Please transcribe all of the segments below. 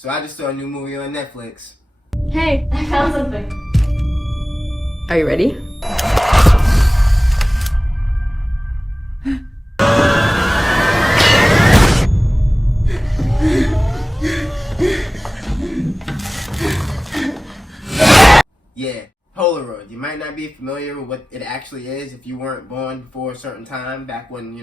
So I just saw a new movie on Netflix. Hey, I found something. Are you ready? Yeah, Polaroid. You might not be familiar with what it actually is if you weren't born before a certain time, back when,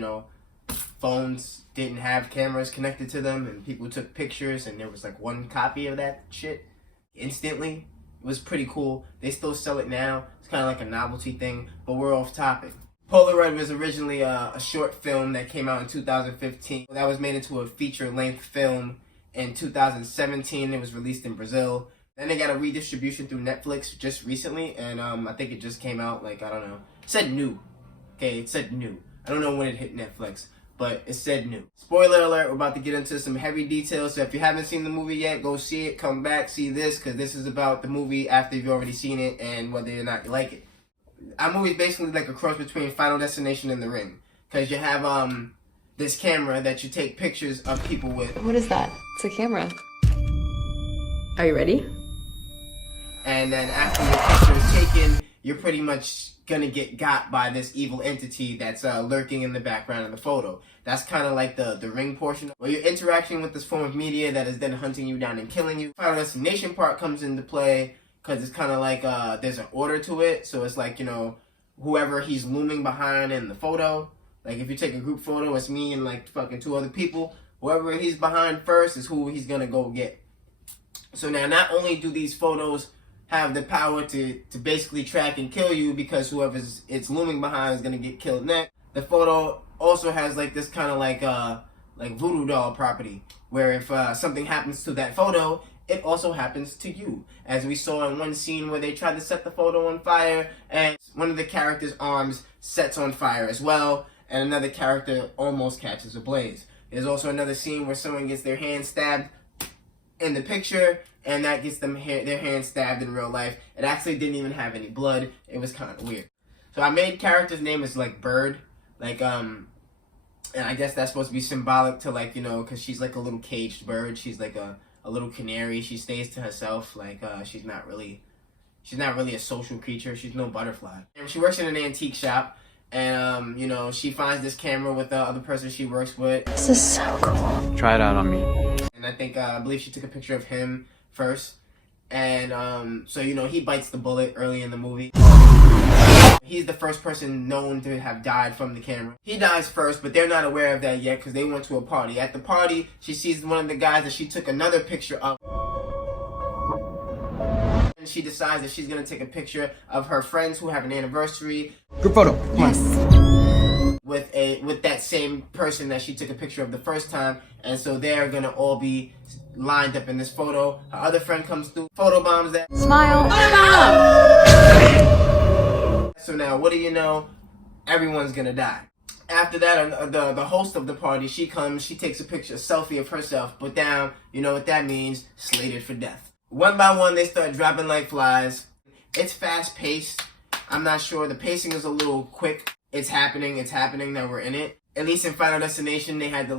phones didn't have cameras connected to them and people took pictures and there was like one copy of that shit instantly. It was pretty cool. They still sell it now. It's kind of like a novelty thing, but we're off topic. Polaroid was originally a short film that came out in 2015. That was made into a feature-length film in 2017. It was released in Brazil. Then they got a redistribution through Netflix just recently, and I think it just came out, like, I don't know. It said new. Okay, it said new. I don't know when it hit Netflix, but it said new. Spoiler alert, we're about to get into some heavy details, so if you haven't seen the movie yet, go see it, come back, see this, because this is about the movie after you've already seen it and whether or not you like it. Our movie is basically like a cross between Final Destination and The Ring, because you have this camera that you take pictures of people with. What is that? It's a camera. Are you ready? And then after your picture is taken, you're pretty much gonna get got by this evil entity that's lurking in the background of the photo. That's kind of like the ring portion, where you're interacting with this form of media that is then hunting you down and killing you. Final Destination part comes into play because it's kind of like there's an order to it. So it's like, whoever he's looming behind in the photo. Like if you take a group photo, it's me and like fucking two other people. Whoever he's behind first is who he's gonna go get. So now not only do these photos have the power to basically track and kill you, because whoever it's looming behind is gonna get killed next. The photo also has like this kind of like voodoo doll property, where if something happens to that photo, it also happens to you. As we saw in one scene where they tried to set the photo on fire, and one of the characters' arms sets on fire as well, and another character almost catches a blaze. There's also another scene where someone gets their hand stabbed in the picture, and that gets them their hand stabbed in real life. It actually didn't even have any blood. It was kind of weird. So our main character's name is like Bird, and I guess that's supposed to be symbolic to like, because she's like a little caged bird. She's like a little canary. She stays to herself. Like she's not really a social creature. She's no butterfly. And she works in an antique shop, and she finds this camera with the other person she works with. This is so cool. Try it out on me. And I believe she took a picture of him first, and so he bites the bullet early in the movie. He's the first person known to have died from the camera. He dies first, but they're not aware of that yet because they went to a party. At the party, she sees one of the guys that she took another picture of, and she decides that she's gonna take a picture of her friends who have an anniversary. Group photo. Come on. With that same person that she took a picture of the first time, and so they're gonna all be lined up in this photo. Her other friend comes through, photobombs that. Smile. So now, what do you know? Everyone's gonna die. After that, the host of the party, she comes, she takes a selfie of herself, put down, you know what that means, slated for death. One by one, they start dropping like flies. It's fast paced. I'm not sure, the pacing is a little quick. It's happening that we're in it. At least in Final Destination, they had to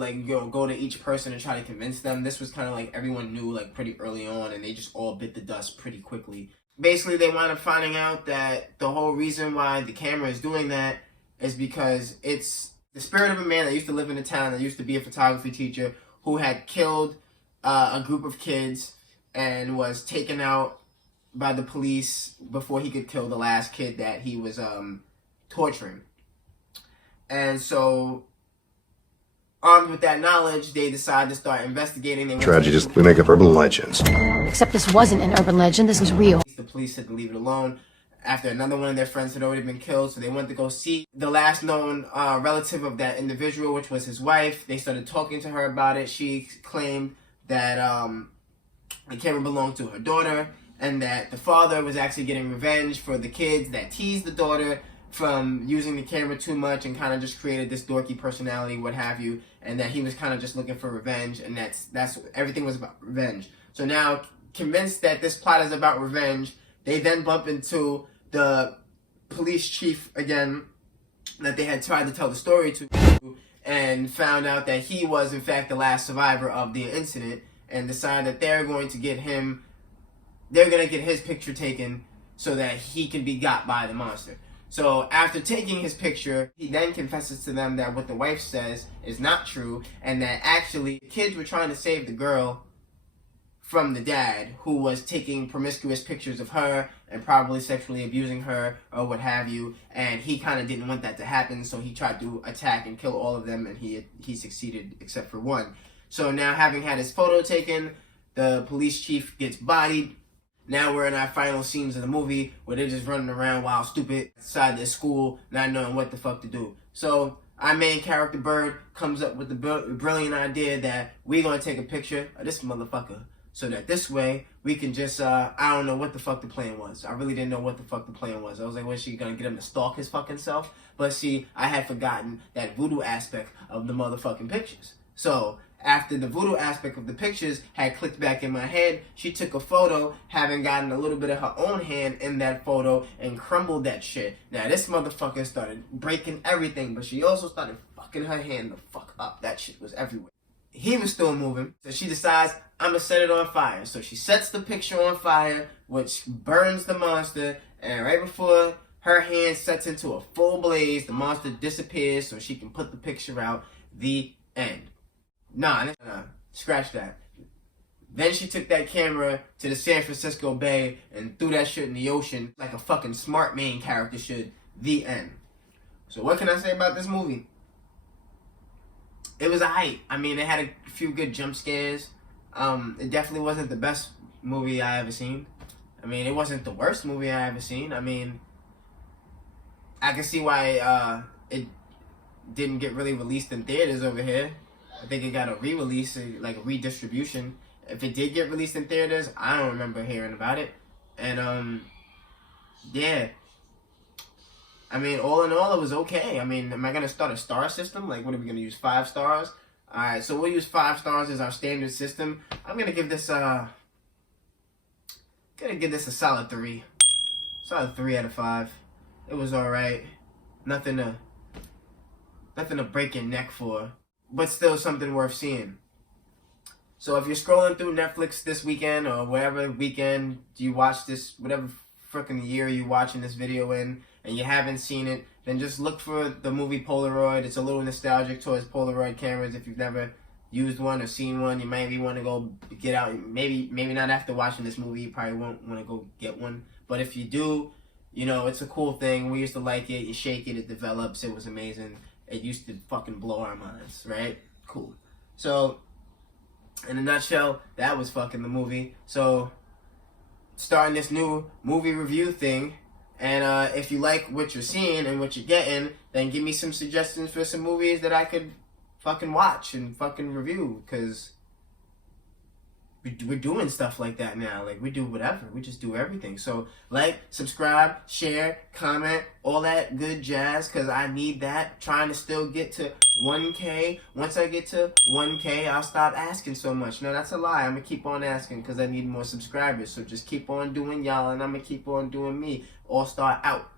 go to each person and try to convince them. This was kind of like everyone knew like pretty early on, and they just all bit the dust pretty quickly. Basically, they wind up finding out that the whole reason why the camera is doing that is because it's the spirit of a man that used to live in a town that used to be a photography teacher who had killed a group of kids and was taken out by the police before he could kill the last kid that he was torturing. And so, armed with that knowledge, they decide to start investigating. Tragedies, we make up urban legends. Except this wasn't an urban legend, this was real. The police said to leave it alone after another one of their friends had already been killed, so they went to go see the last known relative of that individual, which was his wife. They started talking to her about it. She claimed that the camera belonged to her daughter, and that the father was actually getting revenge for the kids that teased the daughter from using the camera too much and kind of just created this dorky personality, what have you, and that he was kind of just looking for revenge, and that's everything was about revenge. So now, convinced that this plot is about revenge, they then bump into the police chief again that they had tried to tell the story to, and found out that he was in fact the last survivor of the incident, and decide that they're going to get his picture taken so that he can be got by the monster. So after taking his picture, he then confesses to them that what the wife says is not true, and that actually the kids were trying to save the girl from the dad, who was taking promiscuous pictures of her and probably sexually abusing her or what have you, and he kind of didn't want that to happen, so he tried to attack and kill all of them, and he succeeded except for one. So now, having had his photo taken, the police chief gets bodied. Now we're in our final scenes of the movie where they're just running around wild stupid outside their school, not knowing what the fuck to do. So our main character, Bird, comes up with the brilliant idea that we're going to take a picture of this motherfucker, so that this way we can just, I don't know what the fuck the plan was. I really didn't know what the fuck the plan was. I was like, was she gonna get him to stalk his fucking self? But see, I had forgotten that voodoo aspect of the motherfucking pictures. So after the voodoo aspect of the pictures had clicked back in my head, she took a photo, having gotten a little bit of her own hand in that photo, and crumbled that shit. Now this motherfucker started breaking everything, but she also started fucking her hand the fuck up. That shit was everywhere. He was still moving, so she decides, I'm gonna set it on fire. So she sets the picture on fire, which burns the monster, and right before her hand sets into a full blaze, the monster disappears so she can put the picture out. The end. Nah, scratch that. Then she took that camera to the San Francisco Bay and threw that shit in the ocean like a fucking smart main character should. The end. So what can I say about this movie? It was aight. I mean, it had a few good jump scares. It definitely wasn't the best movie I ever seen. I mean, it wasn't the worst movie I ever seen. I mean, I can see why it didn't get really released in theaters over here. I think it got a re-release, like a redistribution. If it did get released in theaters, I don't remember hearing about it. And, yeah. I mean, all in all, it was okay. I mean, am I going to start a star system? Like, what are we going to use, 5 stars? Alright, so we'll use 5 stars as our standard system. I'm going to give this a solid 3. Solid 3 out of 5. It was alright. Nothing to break your neck for. But still something worth seeing. So if you're scrolling through Netflix this weekend, or whatever weekend you watch this, whatever frickin' year you're watching this video in, and you haven't seen it, then just look for the movie Polaroid. It's a little nostalgic towards Polaroid cameras. If you've never used one or seen one, you maybe want to go get out. Maybe not after watching this movie. You probably won't want to go get one. But if you do, you know, it's a cool thing. We used to like it. You shake it, it develops. It was amazing. It used to fucking blow our minds, right? Cool. So, in a nutshell, that was fucking the movie. So, starting this new movie review thing. And if you like what you're seeing and what you're getting, then give me some suggestions for some movies that I could fucking watch and fucking review. Because we're doing stuff like that now. Like, we do whatever. We just do everything. So, like, subscribe, share, comment, all that good jazz. Because I need that. Trying to still get to 1K. Once I get to 1K, I'll stop asking so much. No, that's a lie. I'm going to keep on asking because I need more subscribers. So just keep on doing y'all, and I'm going to keep on doing me. All-Star out.